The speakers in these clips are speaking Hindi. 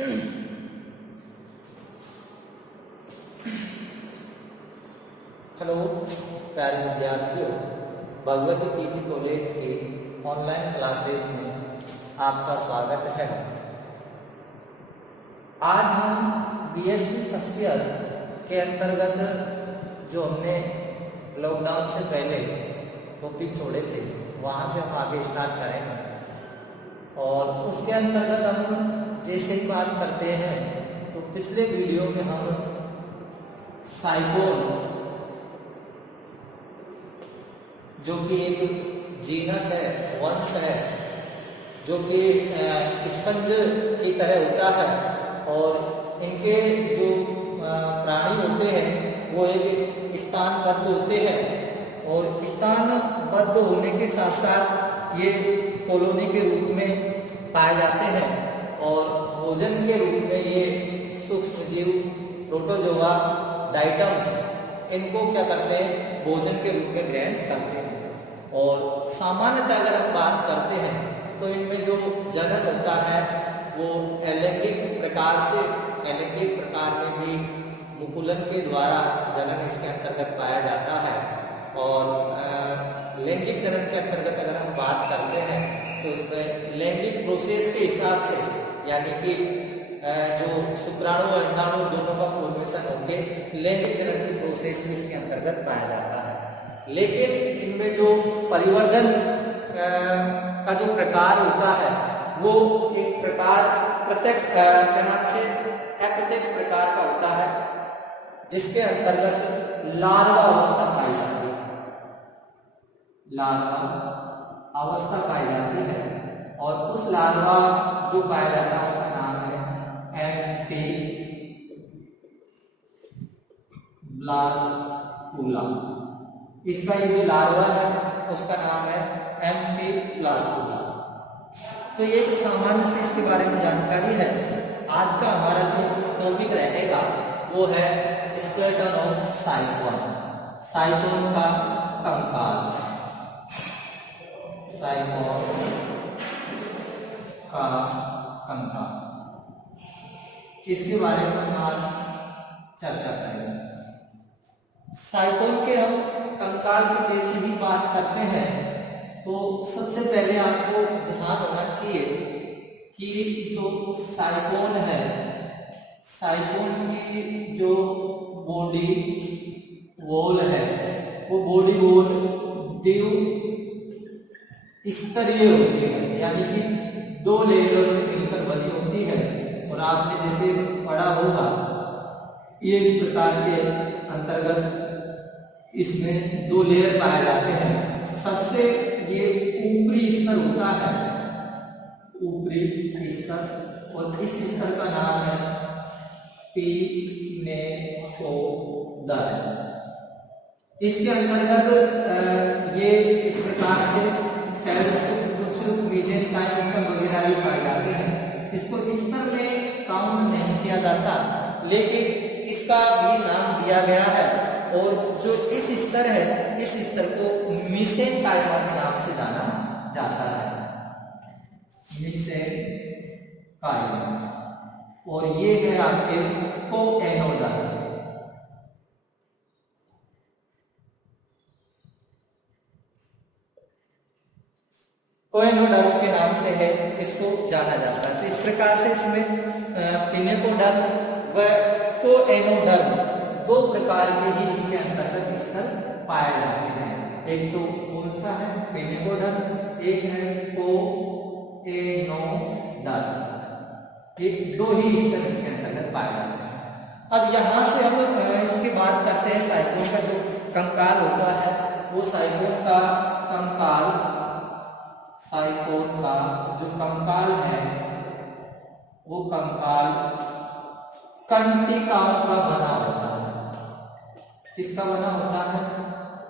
हेलो प्यारे विद्यार्थियों, भगवती पीजी कॉलेज की ऑनलाइन क्लासेज में आपका स्वागत है। आज हम बीएससी फर्स्ट ईयर के अंतर्गत जो हमने लॉकडाउन से पहले टॉपिक छोड़े थे वहाँ से हम आगे स्टार्ट करेंगे। और उसके अंतर्गत हम जैसे ही बात करते हैं तो पिछले वीडियो में हम साइकोन जो कि एक जीनस है, वंश है, जो कि स्पंज की तरह होता है और इनके जो प्राणी होते हैं वो एक स्थानबद्ध होते हैं और स्थानबद्ध होने के साथ साथ ये कॉलोनी के रूप में पाए जाते हैं और भोजन के रूप में ये सूक्ष्म जीव प्रोटोजोआ डाइटम्स इनको क्या करते हैं, भोजन के रूप में ग्रहण करते हैं। और सामान्यतः अगर हम बात करते हैं तो इनमें जो जनन होता है वो अलैंगिक प्रकार से, अलैंगिक प्रकार में भी मुकुलन के द्वारा जनन इसके अंतर्गत पाया जाता है। और लैंगिक जनन के अंतर्गत अगर हम बात करते हैं तो इसमें लैंगिक प्रोसेस के हिसाब से, यानी कि जो शुक्राणु और अंडाणु दोनों का फॉर्मेशन होकर लैंगिक जनन की प्रोसेस में इसके अंतर्गत पाया जाता है। लेकिन इनमें जो परिवर्धन का जो प्रकार होता है वो एक प्रकार प्रत्यक्ष के नाम से अप्रत्यक्ष प्रकार का होता है, जिसके अंतर्गत लार्वा अवस्था पाई जाती है। लार्वा अवस्था पाई जाती है और उस लार्वा जो पाया जाता है उसका नाम है एम्फीब्लास्टुला। इसका ये जो लार्वा है उसका नाम है एम्फीब्लास्टुला। तो ये सामान्य से इसके बारे में जानकारी है। आज का हमारा जो टॉपिक रहेगा वो है स्केलेटन ऑफ साइकोन, साइकोन का कंकाल, साइकोन का कंकाल, इसके बारे में हम आज चर्चा करेंगे। साइकोन के हम कंकाल की जैसे ही बात करते हैं तो सबसे पहले आपको ध्यान होना चाहिए कि जो साइकोन है, साइकोन की जो बॉडी वॉल है वो बॉडी वॉल द्विस्तरीय होती है, यानी कि दो लेयरों से मिलकर बनी होती है। और आपने जैसे पढ़ा होगा ये इस प्रकार के अंतर्गत इसमें दो लेयर पाए जाते हैं। सबसे ये ऊपरी स्तर होता है, ऊपरी स्तर, और इस स्तर का नाम है पिनेकोडर। इसके अंतर्गत ये इस प्रकार से सेल्स कुछ मेसेंकाइम वगैरह भी पाए जाते हैं। इसको स्तर में काउंट नहीं किया जाता, लेकिन इसका भी नाम दिया गया है। और जो इस स्तर है, इस स्तर को मेसेंकाइम के नाम से जाना जाता है, मेसेंकाइम। और ये है आपके कोएनोडर। कोएनोडर के नाम से है, इसको जाना जाता है। तो इस प्रकार से इसमें पिनेकोडर व कोएनोडर दो प्रकार के ही इसके अंतर्गत स्तर पाए जाते हैं। एक तो कौन सा है, पिनेकोडर, एक है कोएनोडर। ये दो ही स्तर इसके अंतर्गत पाए जाते हैं। अब यहाँ से हम इसकी बात करते हैं साइकोन का जो कंकाल होता है वो साइकोन का कंकाल, साइकोन का जो कंकाल है वो कंकाल कंटिकाओं का बना होता है। किसका बना होता है,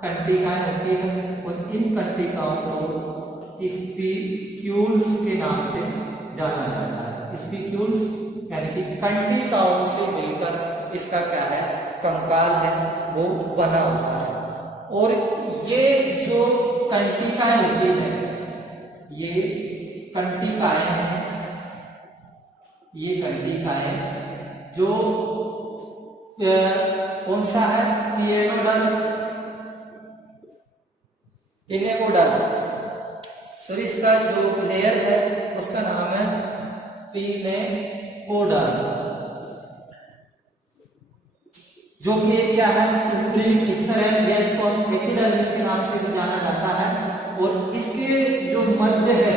कंटिकाएं होती है और इन कंटिकाओं को स्पिक्यूल्स के नाम से जाना जाता है। स्पिक्यूल्स यानी कि कंटिकाओं से मिलकर इसका क्या है, कंकाल है वो बना होता है। और ये जो कंटिकाएं होती है, ये कंटिकाएं हैं ये कंटिकाएं जो कौन सा है, पिनेकोडर्म। तो इसका जो लेयर है उसका नाम है पिनेकोडर्म, जो कि क्या है, ऊपरी स्तर है, या इसको एपिडर्मिस के नाम से भी जाना जाता है। और इसके जो मध्य है,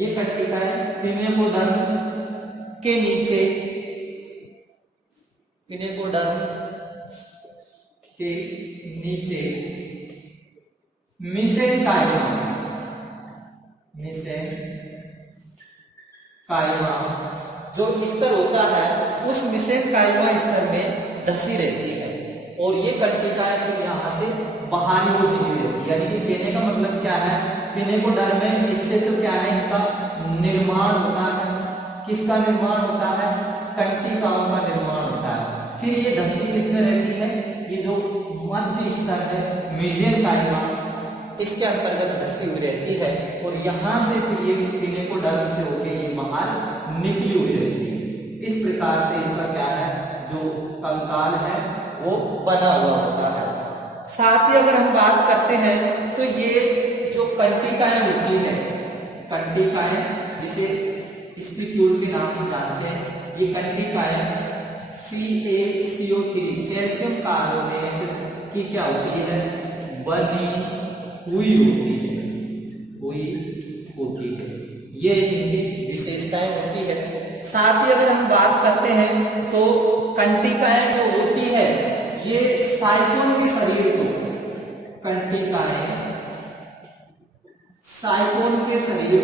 ये कंटिकाएं पिनेकोडर्म के नीचे, पिनेकोडर्म के नीचे मेसेनकाइमा, मेसेनकाइमा जो स्तर होता है उस मेसेनकाइमा स्तर में धसी रहती है। और ये कंटिकाएं फिर यहाँ से बाहर ही निकली रहती है। यानी कि कहने का मतलब क्या है, पिनेकोडर्म में इससे तो क्या है, इनका निर्माण होता है। किसका निर्माण होता है, कंटिकाओं का निर्माण होता है। फिर ये धसी किसमें रहती है, ये जो मध्य स्तर है मेसेनकाइमा, इसके अंतर्गत धसी हुई रहती है। और यहाँ से फिर ये पिनेकोडर्म से होकर ये बाहर निकली हुई रहती है। इस प्रकार से इसका क्या है, जो कंकाल है वो बना हुआ होता है। साथ ही अगर हम बात करते हैं तो ये जो कंटिकाएं होती है, कंटिकाएं जिसे स्पिक्यूल के नाम से जानते हैं, ये कंटिकाएं CaCO3 कैल्शियम कार्बोनेट की क्या होती है, बनी हुई होती है। ये इनकी विशेषताएं होती है। साथ ही अगर हम बात करते हैं तो कंटिकाएं जो होती है ये साइकोन के शरीर को, कंटिकाएं साइकोन के शरीर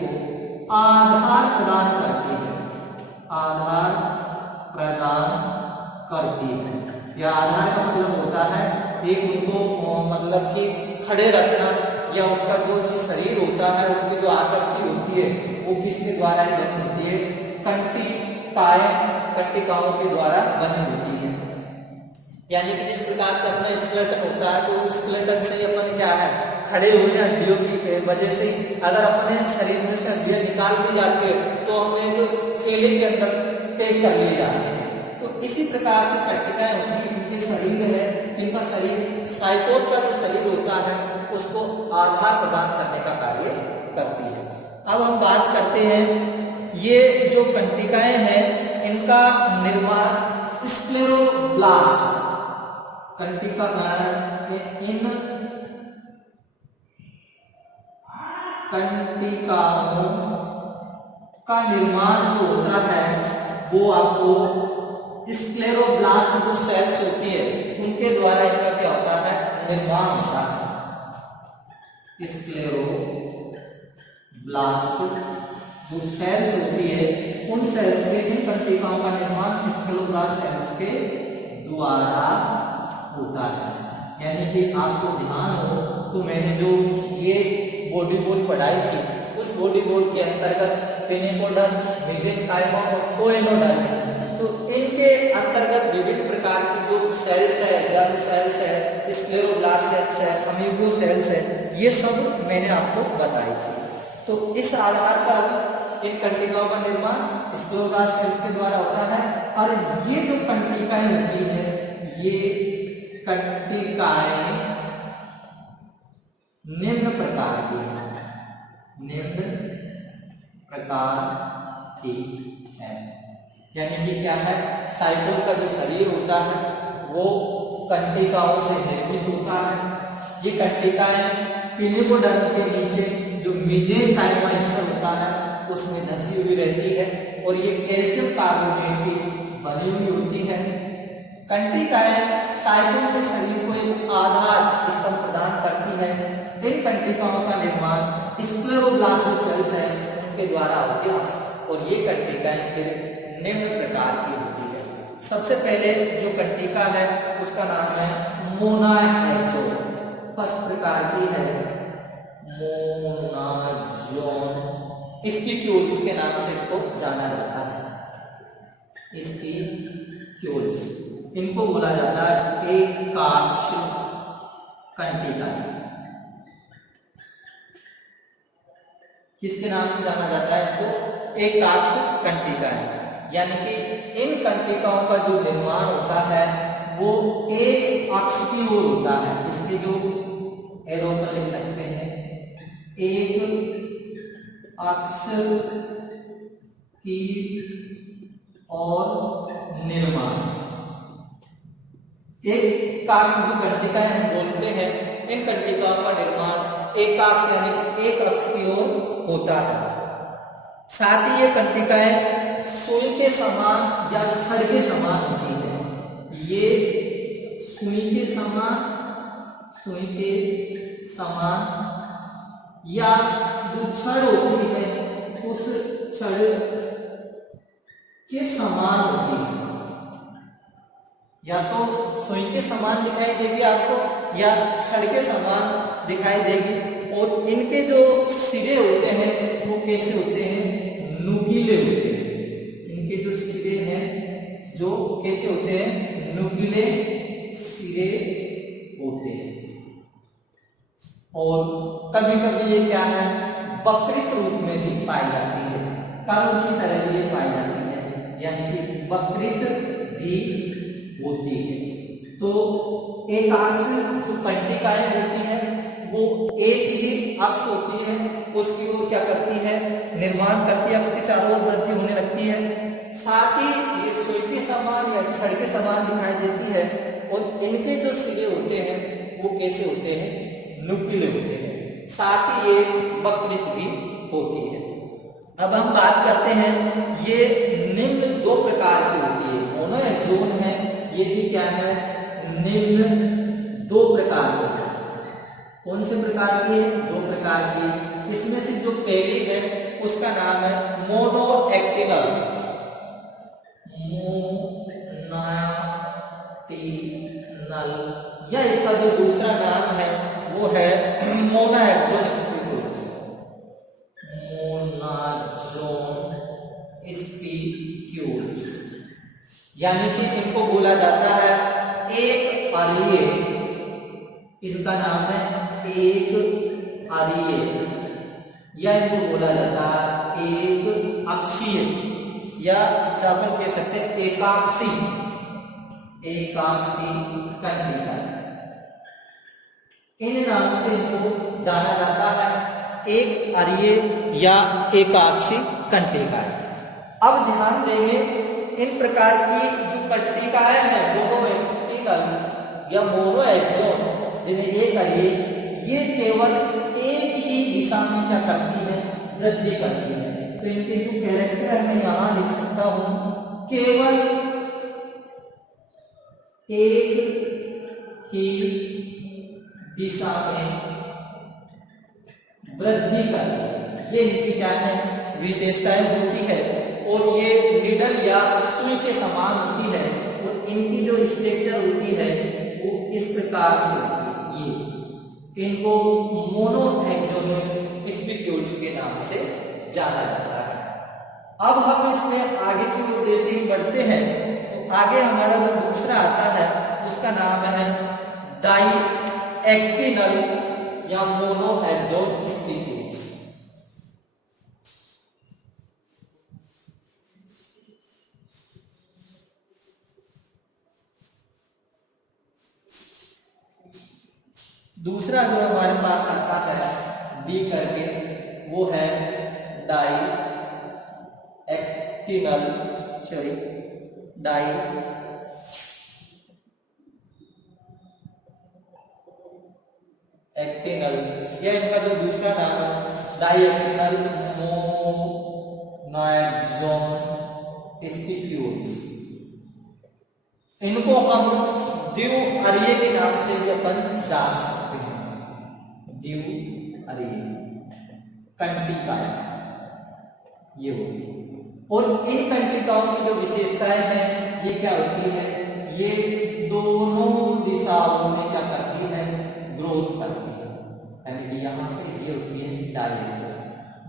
को आधार प्रदान करती है। या आधार का मतलब होता है एक उनको मतलब कि खड़े रखना, या उसका जो शरीर होता है उसकी जो आकृति होती है वो किसके द्वारा बनी होती है, कंटिकाओं के द्वारा बनी होती है। यानी कि जिस प्रकार से अपना स्केलेटन होता है तो स्केलेटन से अपन क्या है, खड़े हुए हड्डियों की वजह से अगर अपने शरीर में से हड्डियां निकाल दी जाती है तो हम एक थैले के अंदर पैक कर लिए जाते हैं। तो इसी प्रकार से कंटिकाएं होती है, इनके शरीर है, इनका शरीर साइकोन का जो शरीर होता है उसको आधार प्रदान करने का कार्य करती है। अब हम बात करते हैं ये जो कंटिकाएं हैं इनका निर्माण स्क्लेरोब्लास्ट, इन कंटिकाओं का निर्माण जो होता है वो आपको स्क्लेरोब्लास्ट जो सेल्स होती है उनके द्वारा इनका क्या होता है, निर्माण होता है। स्क्लेरोब्लास्ट जो सेल्स होती है उन सेल्स के, इन कंटिकाओं का निर्माण स्क्लेरोब्लास्ट सेल्स के द्वारा होता है। यानी कि आपको ध्यान हो तो मैंने जो ये बॉडी बोल पढ़ाई थी उस बॉडी बोल के अंतर्गत पिनेकोडर्म, मेसेनकाइमा और कोएनोडर्म, तो इनके अंतर्गत विभिन्न प्रकार की जो सेल्स है, जर्म सेल्स है, स्क्लेरोब्लास्ट सेल्स है, अमीबो सेल्स है, ये सब मैंने आपको बताई थी। तो इस आधार पर इन कंटिकाओं का निर्माण स्क्लेरोब्लास्ट सेल्स के द्वारा होता है। और ये जो कंटिकाएं होती है ये कंटिकाएं निम्न प्रकार की है। यानी कि क्या है, साइकोन का जो शरीर होता है वो कंटिकाओं से निर्मित होता है। ये कंटिकाएं पिनेकोडर्म के नीचे जो मेसेनकाइमा स्तर होता है उसमें धसी हुई रहती है और ये कैल्शियम कार्बोनेट की बनी हुई होती है। कंटिकाएं साइकोन के शरीर को एक आधार स्तंभ प्रदान करती है। इन कंटिकाओं का निर्माण स्क्लेरोब्लास्ट सेल्स है उनके द्वारा होती है और ये कंटिकाएं फिर निम्न प्रकार की होती है। सबसे पहले जो कंटिका है उसका नाम है मोनाजोन, फर्स्ट प्रकार की है मोनाजोन, स्पिक्यूल्स के नाम से इनको जाना जाता है। स्पिक्यूल्स इनको बोला जाता है एकाक्ष कंटिका। किसके नाम से जाना जाता है इनको? एकाक्ष कंटिकाएं। यानी कि इन कंटिकाओं का जो निर्माण होता है वो एक अक्ष की ओर होता है। इसके जो एरो पर लिख सकते हैं, एक अक्ष की और निर्माण। एक अक्ष जो कंटिकाएं हम बोलते हैं, इन कंटिकाओं का निर्माण एक अक्ष यानी कि एक अक्ष की ओर होता है। साथ ही ये कंटिकाएं सुई के समान या छड़ के समान होती है। ये सुई के समान या जो छड़ होती है उस छड़ के समान होती है। या तो सुई के समान दिखाई देगी आपको या छड़ के समान दिखाई देगी। और इनके जो सिरे होते हैं वो कैसे होते हैं? नुकीले होते हैं। इनके जो सिरे हैं जो कैसे होते हैं? नुकीले सिरे होते हैं। और कभी कभी ये क्या है? वक्रित रूप में भी पाई जाती है, कर्व की तरह भी पाई जाती है, यानी कि वक्रित भी होती है। तो एक अक्ष जो कंटिकाएं होती है वो एक ही अक्ष होती है, उसकी ओर क्या करती है? निर्माण करती है, अक्ष के चारों ओर वृद्धि होने लगती है। साथ ही ये सुई के समान या छड़ के समान दिखाई देती है। और इनके जो सिरे होते हैं वो कैसे होते हैं? नुकीले होते हैं। साथ ही ये वक्रित भी होती है। अब हम बात करते हैं, ये निम्न दो प्रकार की होती है। मोनो एक्सोन है, ये भी क्या है? निम्न दो प्रकार के हैं। कौन से प्रकार की है? दो प्रकार की। इसमें से जो पहली है उसका नाम है मोनोएक्टिनल। या इसका जो दूसरा नाम है वो है मोनाजोन स्पीक्यूल्स। यानी कि इनको बोला जाता है एक अरीय। इसका नाम है एक अरीय, या इनको बोला जाता है एक अक्षीय, या चापन कह सकते हैं एकाक्षी कंटिका। इन नाम से इनको जाना जाता है, एक अरीय या एकाक्षी कंटिका। अब ध्यान देंगे, इन प्रकार की जो कंटिकाएं हैं मोनोएक्टिनल या मोनोएक्सोन, जिन्हें एक अरीय, ये केवल एक ही दिशा में क्या करती है? वृद्धि करती है। तो इनके जो कैरेक्टर है मैं यहां लिख सकता हूं, केवल एक ही दिशा में वृद्धि करती है। ये इनकी क्या है? विशेषताएं होती है। और ये निडल या सुई के समान होती है। और इनकी जो स्ट्रक्चर होती है वो इस प्रकार से होती है। ये इनको मोनोएक्सोनल स्पीक्यूल्स के नाम से जाना जाता है। अब हम इसमें आगे की ओर जैसे ही बढ़ते हैं तो आगे हमारा जो दूसरा आता है उसका नाम है डाइएक्टिनल या मोनोएक्सोनल स्पीक्यूल्स। दूसरा जो हमारे पास आता है डी करके, वो है डाइएक्टिनल या इनका जो दूसरा नाम है डाइएक्टिनल मोनोएक्सोनल स्पीक्यूल्स। इनको हम द्विअरीय के नाम से भी अपन जान सकते हैं। द्विअरीय कंटिका ये होती है। और इन कंटिकाओं की जो विशेषताएं हैं ये क्या होती है? ये दोनों दिशाओं में क्या करती है? ग्रोथ करती है। यानी कि यहां से ये होती है डायरेक्ट,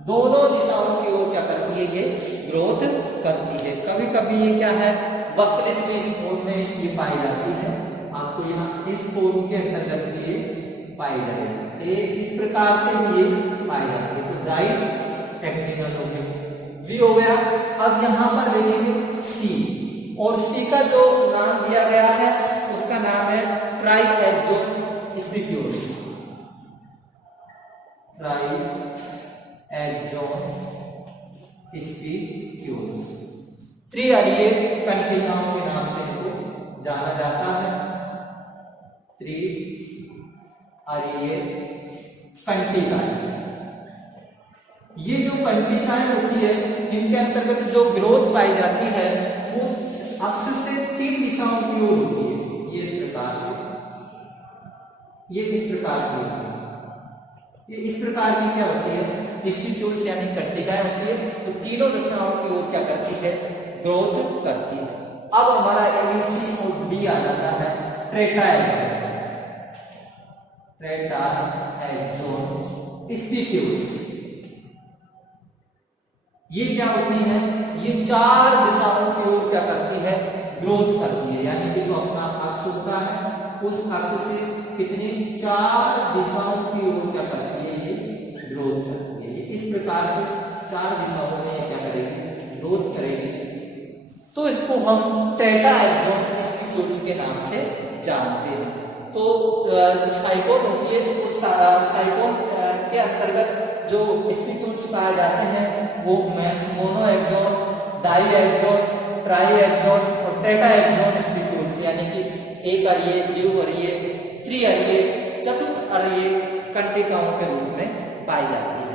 दोनों दिशाओं की ओर क्या करती है? ये ग्रोथ करती है। कभी कभी ये क्या है? वक्रित के इस फॉर्म में ये पाई जाती है। आपको यहाँ इस फॉर्म के अंतर्गत ये पाई जाएगी। इस प्रकार से ये पाई जाती है। तो एक्टिनल हो गया, वी हो गया। अब यहां पर देखेंगे सी, और सी का जो नाम दिया गया है उसका नाम है ट्राइएक्सोन स्पिक्यूल्स, ट्राइएक्सोन स्पिक्यूल्स। त्रिअरीय कंटिकाओं के नाम से इनको जाना जाता है, त्रिअरीय कंटिकाएं। ये जो कंटिकाएं होती है इनके अंतर्गत जो ग्रोथ पाई जाती है वो अक्ष से 3 दिशाओं की ओर होती है। ये इस प्रकार से, ये इस प्रकार की होती है, ये इस प्रकार की क्या होती है, स्पिक्यूल्स यानी कंटिकाएं होती है। तो तीनों दिशाओं की ओर क्या करती है, ग्रोथ करती है। अब हमारा एबीसी और डी आ जाता है ट्रेटाएक्सोन, ट्रेटाएक्सोन स्पिक्यूल्स। ये क्या होती है, ये 4 दिशाओं की ओर क्या करती है, ग्रोथ करती है। यानी कि जो अपना अक्ष होता है उस अक्ष से कितनी 4 दिशाओं की ओर क्या करती है, ये ग्रोथ करती है। ये इस प्रकार से 4 दिशाओं में क्या करेगी, ग्रोथ करेगी। तो इसको हम ट्रेटाएक्सोन स्पिक्यूल्स के नाम से जानते हैं। तो जो साइकोन होती है उस साइकोन के अंतर्गत जो स्पिक्यूल्स पाए जाते हैं वो मोनोएक्सोन, डाईएक्सोन, ट्राईएक्सोन और टेट्राएक्सोन स्पिक्यूल्स, यानी कि एक अरीय, द्विअरीय, त्रिअरीय, चतुर्थअरीय कंटिकाओं के रूप में पाई जाती है।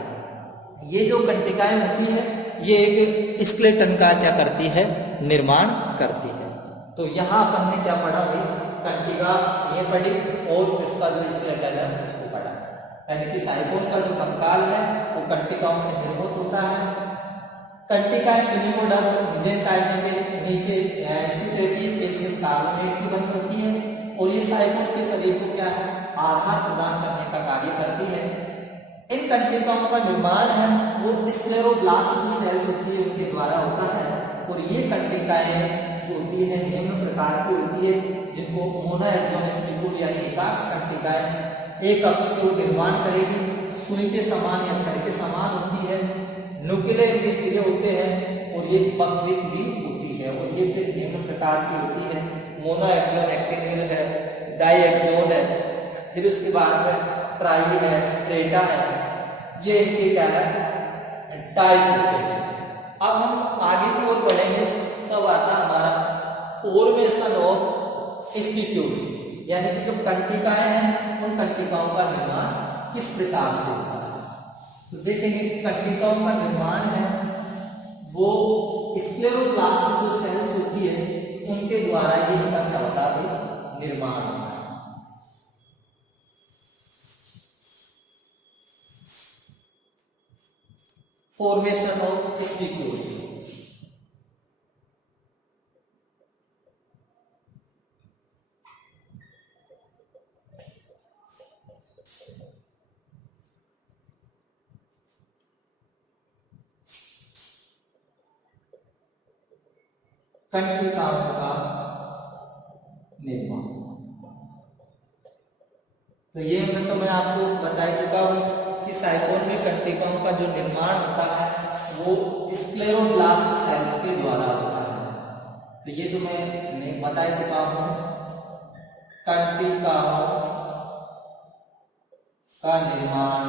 ये जो कंटिकाएं होती है ये एक स्केलेटन का क्या करती है, निर्माण करती है। तो यहाँ अपन ने क्या पढ़ा भाई, कंटिका ये पढ़ी और इसका जो स्केलेटन है उसको पढ़ा। यानी कि साइकोन का जो कंकाल है वो कंटिकाओं से निर्मित होता है। कंटिकाएं यूनिमोडर्म मेसेंकाइमा के नीचे स्थित रहती है, कैल्शियम कार्बोनेट की बनी होती है और ये साइकोन के शरीर को क्या है, आधार प्रदान करने का कार्य करती है। इन कंटिकाओं का निर्माण है वो स्क्लेरोब्लास्ट जो सेल्स होती है उनके द्वारा होता है। और ये कंटिकाएं जो होती है निम्न प्रकार की होती है, जिनको मोनोएक्सोन स्पिक्यूल यानी एकाक्ष कंटिकाएं एक अक्ष को निर्माण करेगी, सुई के समान या छड़ के समान होती है, न्यूक्लियर के सिरे होते हैं और ये बकवित भी होती है। और ये फिर निम्न प्रकार की होती है, मोनोएक्सोन एक्टिनिल है, डाईएक्सोन है, फिर उसके बाद में ट्राई है, ट्रेटा है, ये इनके क्या है, टाइप होते हैं। अब हम आगे की ओर बढ़ेंगे तब आता हमारा फॉर्मेशन ऑफ स्पिक्यूल्स, यानी कि जो कंटिकाएं हैं उन कंटिकाओं का निर्माण किस प्रकार से होता है। तो देखेंगे कंटिकाओं का निर्माण है वो स्क्लेरोब्लास्ट जो सेल्स होती है उनके द्वारा ये इनका क्या होता है, निर्माण होता है। फॉर्मेशन ऑफ स्पिक्यूल्स, कंटिकाओं का निर्माण। तो ये मैं आपको बता चुका हूं कि साइकोन में कंटिकाओं का जो निर्माण होता है वो स्क्लेरोब्लास्ट सेल्स के द्वारा होता है। तो ये तो मैं बता चुका हूं, कंटिकाओं का निर्माण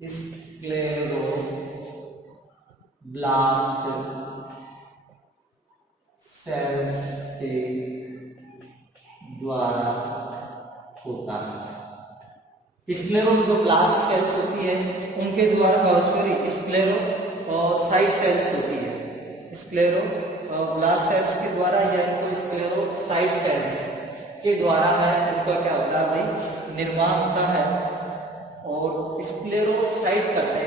स्क्लेरोब्लास्ट सेल्स के द्वारा होता है। स्क्लेरो जो ब्लास्ट सेल्स होती है उनके द्वारा, सॉरी स्क्लेरोसाइट सेल्स होती है, स्क्लेरो ब्लास्ट सेल्स के द्वारा या इनको स्क्लेरोसाइट सेल्स के द्वारा है उनका क्या होता है भाई, निर्माण होता है। और स्क्लेरोसाइट करते हैं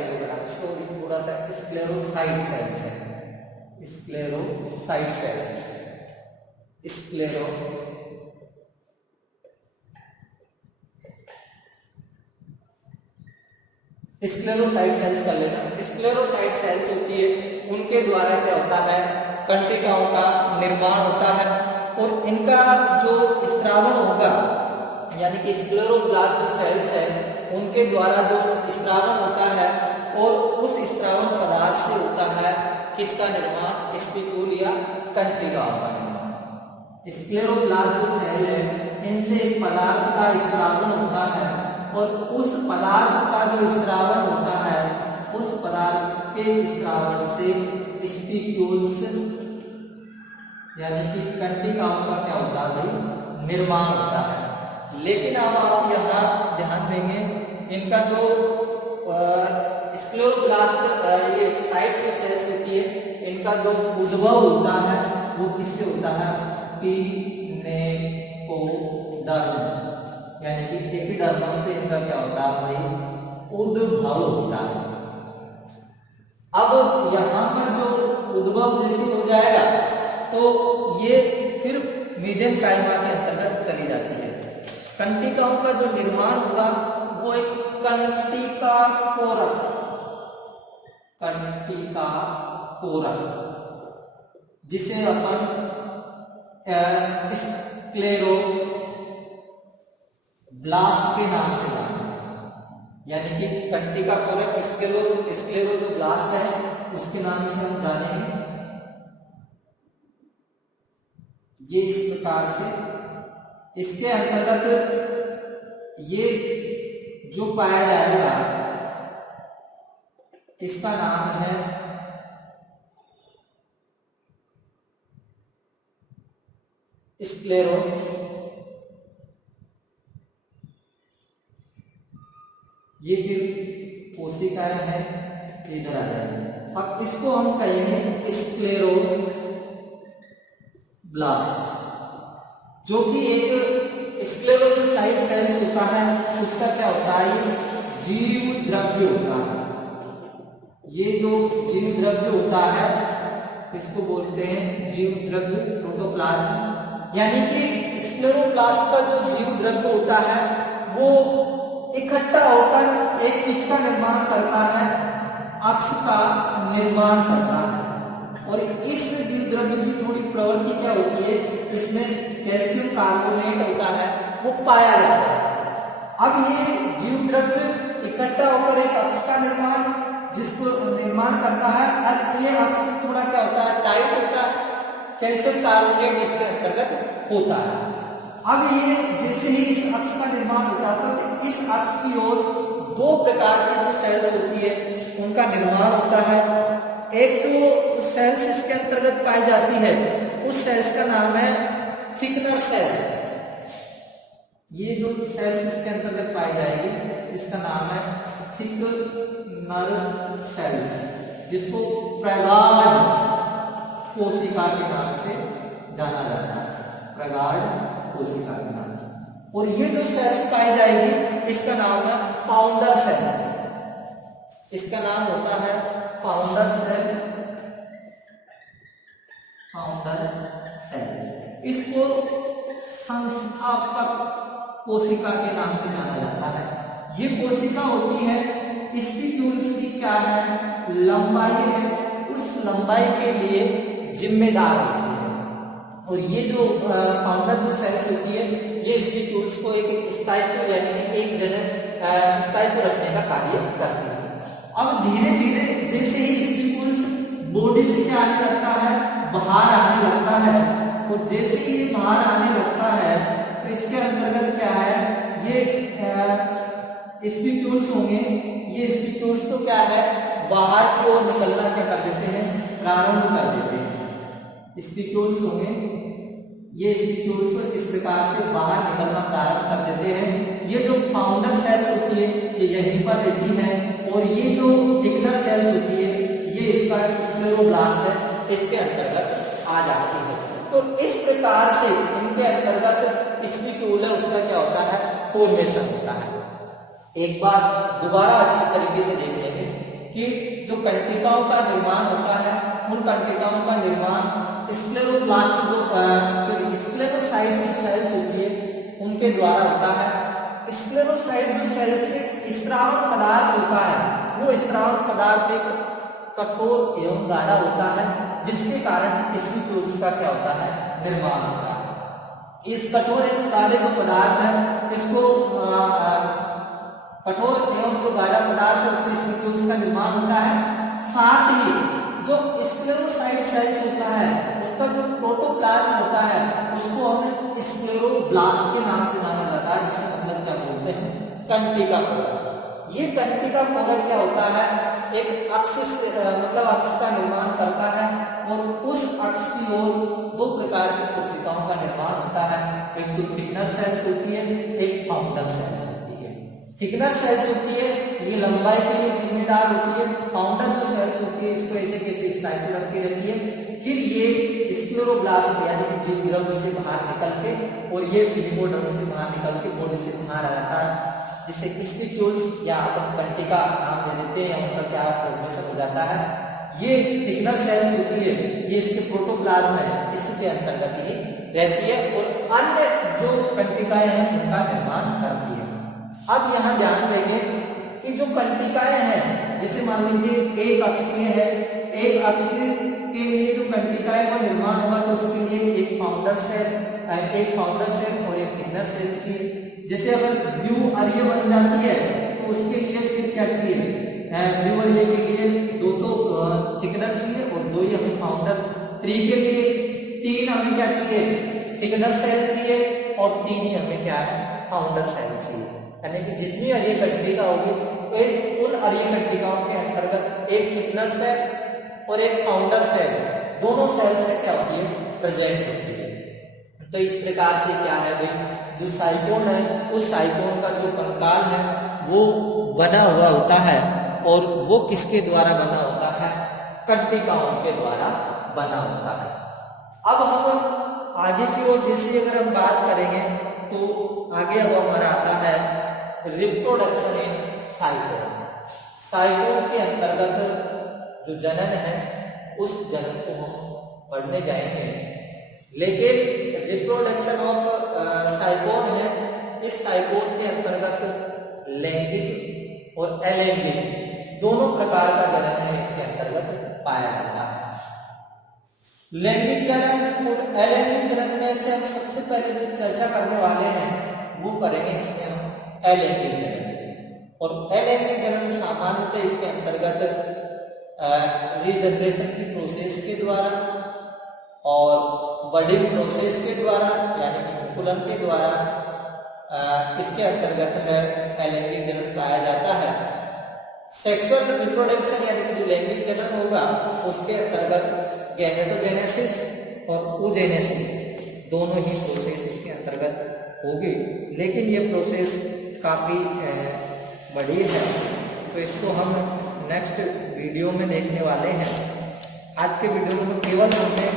थोड़ा सा स्क्लेरोसाइट सेल्स है, स्क्लेरोसाइट सेल्स, स्क्लेरोसाइट सेल्स कर लेना। स्क्लेरोसाइट सेल्स होती है उनके द्वारा क्या होता है, कंटिकाओं का निर्माण होता है। और इनका जो स्त्रावण होगा यानी कि स्क्लेरोब्लास्ट जो सेल्स है उनके द्वारा जो स्त्रावन होता है और उस स्त्रावन पदार्थ से होता है किसका निर्माण, स्पिक्यूल या कंटिकाओं का निर्माण। स्क्लेरोप्लास्ट जो सेल है इनसे एक पदार्थ का स्त्रावन होता है और उस पदार्थ का जो स्त्रावन होता है उस पदार्थ के स्त्रावन से स्पिक्यूल्स यानी कि कंटिकाओं का क्या होता है भाई, निर्माण होता है। लेकिन अब आप यहाँ ध्यान देंगे इनका जो स्क्लेरोप्लास्ट ये साइड जो सेल्स होती है इनका जो उद्भव होता है वो किससे होता है, पिनेकोडर्म यानी कि एपिडर्मिस से इनका क्या होता है भाई, उद्भव होता है। अब यहाँ पर जो उद्भव जैसे हो जाएगा तो ये फिर मेसेनकाइमा के अंतर्गत चली जाती है। कंटिकाओं का जो निर्माण होगा वो एक कंटिका कोरक जिसे अपन स्क्लेरोब्लास्ट के नाम से जानते हैं, यानी कि कंटिका कोरक स्क्लेरो जो ब्लास्ट है उसके नाम से हम जानेंगे। ये इस प्रकार से इसके अंतर्गत ये जो पाया जाएगा इसका नाम है स्क्लेरो, ये फिर कोशिकाएं हैं इधर आ जाएंगे। अब इसको हम कहेंगे स्क्लेरो ब्लास्ट, जो कि एक स्क्लेरोसाइट सेल्स होता है उसका क्या होता है, जीव द्रव्य होता है। ये जो जीव द्रव्य होता है इसको बोलते हैं जीव द्रव्य प्रोटोप्लाज्म, यानी कि स्क्लेरोप्लास्ट का जो जीव द्रव्य होता है वो इकट्ठा होकर एक किसका निर्माण करता है, अक्ष का निर्माण करता है। और इस जीव द्रव्य की थोड़ी प्रवृत्ति क्या होती है, इसमें कैल्शियम कार्बोनेट होता है वो पाया जाता है। अब ये जीव द्रव्य इकट्ठा होकर एक अक्ष का जिसको निर्माण करता है, और ये अक्ष थोड़ा क्या होता है, टाइट होता है, कैल्शियम कार्बोनेट इसके अंतर्गत होता है। अब ये जैसे ही इस अक्ष का निर्माण होता है तो इस अक्ष की ओर दो प्रकार की जो सेल्स होती है उनका निर्माण होता है। एक तो सेल्स इसके अंतर्गत पाई जाती है उस सेल्स का नाम है थिकनर सेल्स। ये जो सेल्स इसके अंतर्गत पाई जाएगी इसका नाम है थिकनर सेल्स, जिसको प्रगाढ़ कोशिका के नाम से जाना जाता है, प्रगाढ़ कोशिका के नाम से। और ये जो सेल्स पाई जाएगी इसका नाम है फाउंडर सेल, इसका नाम होता है फाउंडर सेल, फाउंडर सेल्स। इसको संस्थापक कोशिका के नाम से जाना जाता है। ये कोशिका होती है, स्पिक्यूल्स की क्या है, लंबाई है, उस लंबाई के लिए जिम्मेदार होती है। और ये जो फाउंडर जो सेल्स होती है ये स्पिक्यूल्स को एक स्थायित्व यानी कि एक जगह स्थायित्व रखने का कार्य करती है। अब धीरे धीरे जैसे ही स्पिक्यूल्स बॉडी से क्या आने लगता है, बाहर आने लगता है, और जैसे ही ये बाहर आने लगता है तो इसके अंतर्गत क्या है, ये स्पिक्यूल्स होंगे। ये स्पिक्यूल्स तो क्या है, बाहर की ओर निकलना क्या कर देते हैं, प्रारंभ कर देते हैं। स्पिक्यूल्स होंगे, ये स्पिक्यूल्स इस प्रकार से बाहर निकलना प्रारंभ कर देते हैं। ये जो फाउंडर सेल्स होती है ये यहीं पर रहती है, और ये जो थिकनर सेल्स होती है ये इसका स्क्लेरोब्लास्ट है, इसके अंतर्गत आ जाती है। तो इस प्रकार से इनके अंतर्गत स्पिक्यूल है उसका क्या होता है, फॉर्मेशन होता है। एक बार दोबारा अच्छी तरीके से देख लेंगे कि जो कंटिकाओं का निर्माण होता है उन कंटिकाओं का निर्माण स्क्लेरोप्लास्ट जो स्क्लेरोसाइट जो सेल्स होती है उनके द्वारा होता है। स्क्लेरोसाइट जो सेल्स से स्त्रावन पदार्थ होता है वो स्त्रावन पदार्थ एक कठोर एवं गाढ़ा होता है, जिसके कारण स्पिक्यूल्स का क्या होता है, निर्माण होता है। इस कठोर एवं गाढ़े जो पदार्थ है इसको कठोर एवं जो गाढ़ा पदार्थ है उससे स्पिक्यूल्स का निर्माण होता है। साथ ही जो स्क्लेरोसाइट सेल्स होता है उसका जो प्रोटोप्लाज्म होता है उसको हम स्क्लेरोब्लास्ट के नाम से जाना जाता है, जिससे मतलब क्या बोलते हैं, कंटिका कोरक। ये कंटिका कोरक क्या होता है, एक अक्ष मतलब अक्ष का निर्माण करता है और उस अक्ष की ओर दो प्रकार की कोशिकाओं का निर्माण होता है। एक तो थिकनर सेल्स होती है, एक फाउंडर सेल्स होती है। थिकनर सेल्स होती है ये लंबाई के लिए जिम्मेदार होती है। फाउंडर जो सेल्स होती है इसको ऐसे कैसे स्थायित्व रखती रहती है। फिर ये स्क्लेरोब्लास्ट यानी कि जीव द्रव्य से बाहर निकल के और ये लिपोड्रम से बाहर निकल के बॉडी से बाहर आ जाता है, जिसे स्पिक्यूल्स या अपन कंटिका नाम दे देते हैं, उनका क्या फॉर्मेशन हो जाता है। ये थिकनर सेल्स होती है, ये इसके प्रोटोप्लाज्म है, इसके अंतर्गत ही रहती है और अन्य जो कंटिकाएं हैं उनका निर्माण करती है। अब यहाँ ध्यान देंगे कि जो कंटिकाएं हैं, जैसे मान लीजिए एक अक्षीय है, एक अक्षीय के लिए जो कंटिकाएं का निर्माण होगा तो उसके लिए एक फाउंडर सेल और एक थिकनर सेल चाहिए। जैसे अगर द्विअरीय बन जाती है तो उसके लिए फिर क्या चाहिए, द्विअरीय के लिए दो थिकनर चाहिए और दो ही हमें फाउंडर। त्रि के लिए तीन हमें क्या चाहिए, थिकनर सेल चाहिए और तीन ही हमें क्या है, फाउंडर सेल चाहिए। यानी कि जितनी अरीय कंटिका होगी उन अरीय कंटिकाओं के अंतर्गत एक थिकनर सेल और एक फाउंडर सेल, दोनों सेल से क्या होती है, प्रेजेंट होती है। तो इस प्रकार से क्या है भाई, जो साइटोन है उस साइटोन का जो कंकाल है वो बना हुआ होता है और वो किसके द्वारा बना होता है, कंटिकाओं के द्वारा बना होता है। अब हम आगे की ओर जैसे अगर हम बात करेंगे तो आगे अब हमारा आता है रिप्रोडक्शन इन साइटोन। साइटोन के अंतर्गत जो जनन है उस जनन को हम पढ़ने जाएंगे, लेकिन रिप्रोडक्शन ऑफ साइकोन है, इस साइकोन के अंतर्गत लैंगिक और अलैंगिक दोनों प्रकार का जनन है इसके अंतर्गत पाया जाता है। लैंगिक जनन और अलैंगिक जनन में से हम सबसे पहले जो चर्चा करने वाले हैं वो करेंगे इसमें हम अलैंगिक जनन। और अलैंगिक जनन सामान्यतः इसके अंतर्गत रीजनरेशन की प्रोसेस के द्वारा और बडिंग प्रोसेस के द्वारा यानी कि मुकुलन के द्वारा इसके अंतर्गत है अलैंगिक जनन पाया जाता है। सेक्सुअल रिप्रोडक्शन यानी कि जो लैंगिक जनन होगा उसके अंतर्गत गैमेटोजेनेसिस और oogenesis दोनों ही प्रोसेस इसके अंतर्गत होगी, लेकिन ये प्रोसेस काफ़ी बड़ी है तो इसको हम नेक्स्ट वीडियो में देखने वाले हैं। आज के वीडियो में केवल हमने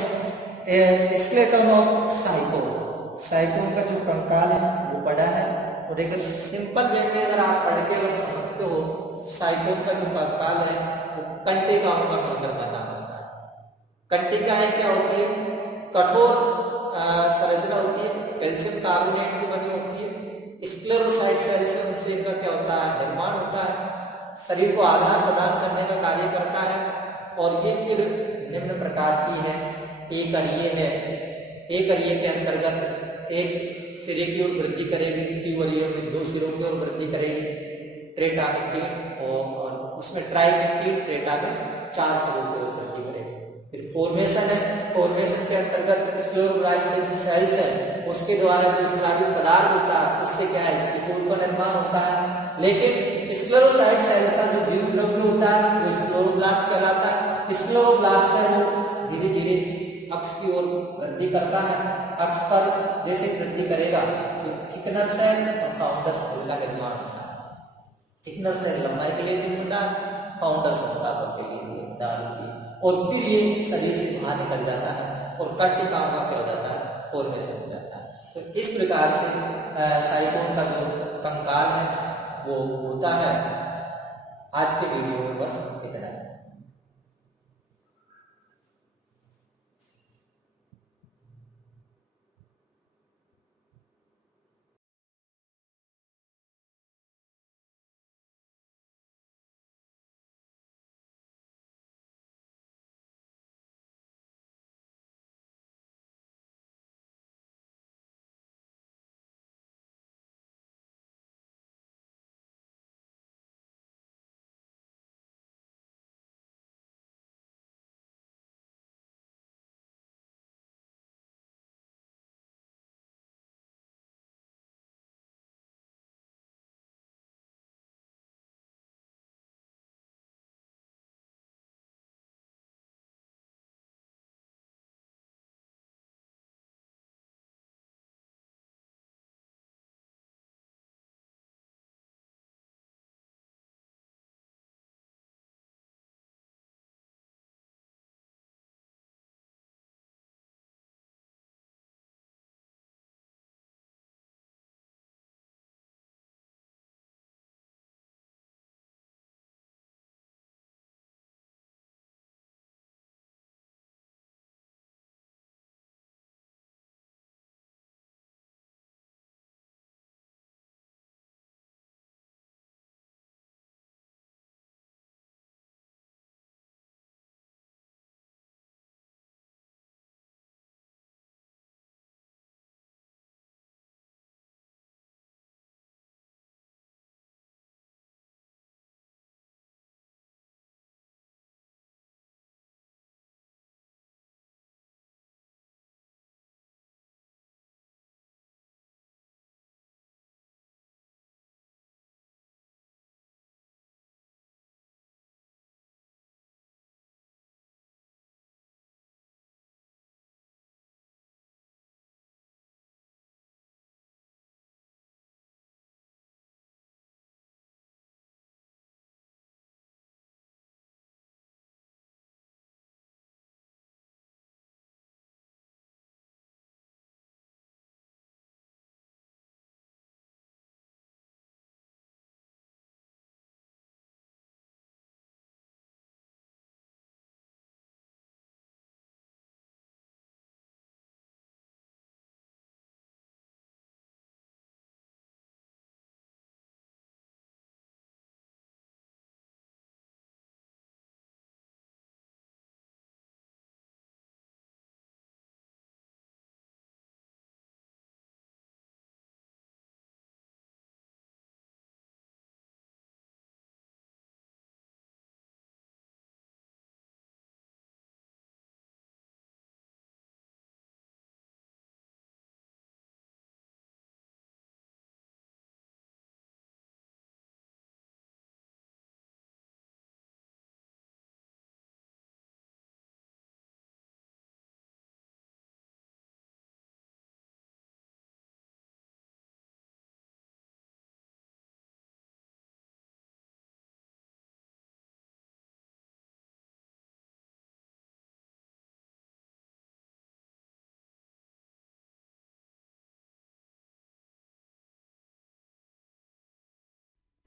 स्केलेटन ऑफ साइकोन का जो कंकाल है वो पढ़ा है और एक सिंपल वे में अगर आप पढ़ के अगर समझते हो साइकोन का जो कंकाल है वो कंटिकाओं का मिलकर बना होता है। कंटिकाएं क्या होती है, कठोर संरचना होती है, कैल्शियम कार्बोनेट की बनी होती है। स्क्लेरोसाइट सेल से उनसे इनका क्या होता है, निर्माण होता है, शरीर को आधार प्रदान करने का कार्य करता है और ये फिर निम्न प्रकार की है। एक अरीय है, एक अरीय के अंतर्गत एक सिरे की ओर वृद्धि करेगी, द्विअरीय में दो सिरों की ओर वृद्धि करेगी, ट्रेटा में तीन और उसमें ट्राई में तीन, ट्रेटा में चार सिरों की ओर वृद्धि करेगी। फिर फॉर्मेशन है, फॉर्मेशन के अंतर्गत स्क्लेरोब्लास्ट से जो सेल्स है उसके द्वारा जो स्रावित पदार्थ होता है उससे क्या है, स्पिक्यूल का निर्माण होता है। लेकिन स्क्लेरोसाइट सेल का जो जीव द्रव्य होता है वो स्क्लेरोब्लास्ट कहलाता है। स्क्लेरोब्लास्ट है वो धीरे धीरे अक्ष की ओर वृद्धि करता है। अक्ष पर जैसे वृद्धि करेगा तो थिकनर सेल और फाउंडर सेल का निर्माण होता है। थिकनर सेल लंबाई के लिए जिम्मेदार, फाउंडर संस्थापक के लिए जिम्मेदार होती है और फिर ये शरीर से बाहर निकल जाता है और कंटिकाओं का क्या हो जाता है, फॉर्मेशन हो जाता है। तो इस प्रकार से साइकोन का जो कंकाल है वो होता है। आज के वीडियो में बस इतना है।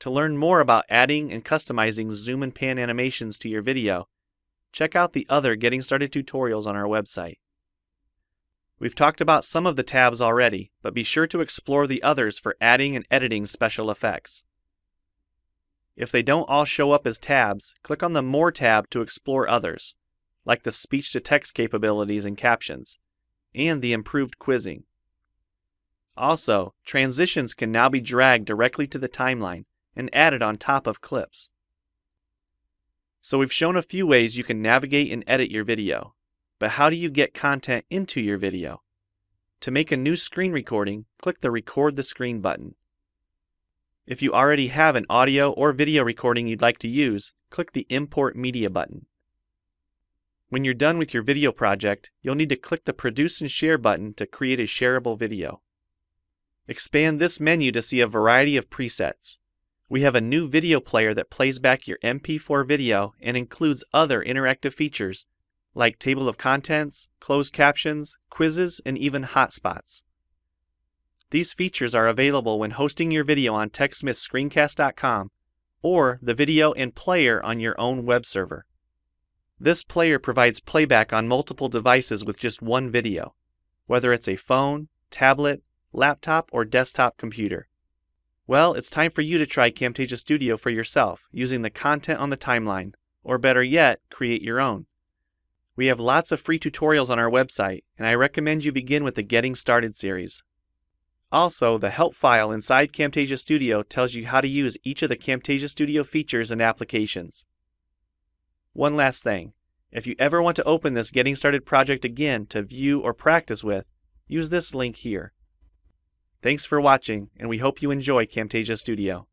To learn more about adding and customizing zoom and pan animations to your video, check out the other Getting Started tutorials on our website. We've talked about some of the tabs already, but be sure to explore the others for adding and editing special effects. If they don't all show up as tabs, click on the More tab to explore others, like the speech-to-text capabilities and captions, and the improved quizzing. Also, transitions can now be dragged directly to the timeline and added on top of clips. So we've shown a few ways you can navigate and edit your video, but how do you get content into your video? To make a new screen recording, click the Record the Screen button. If you already have an audio or video recording you'd like to use, click the Import Media button. When you're done with your video project, you'll need to click the Produce and Share button to create a shareable video. Expand this menu to see a variety of presets. We have a new video player that plays back your MP4 video and includes other interactive features like table of contents, closed captions, quizzes, and even hotspots. These features are available when hosting your video on TechSmithScreencast.com or the video and player on your own web server. This player provides playback on multiple devices with just one video, whether it's a phone, tablet, laptop, or desktop computer. Well, it's time for you to try Camtasia Studio for yourself using the content on the timeline, or better yet, create your own. We have lots of free tutorials on our website, and I recommend you begin with the Getting Started series. Also, the help file inside Camtasia Studio tells you how to use each of the Camtasia Studio features and applications. One last thing, if you ever want to open this Getting Started project again to view or practice with, use this link here. Thanks for watching, and we hope you enjoy Camtasia Studio.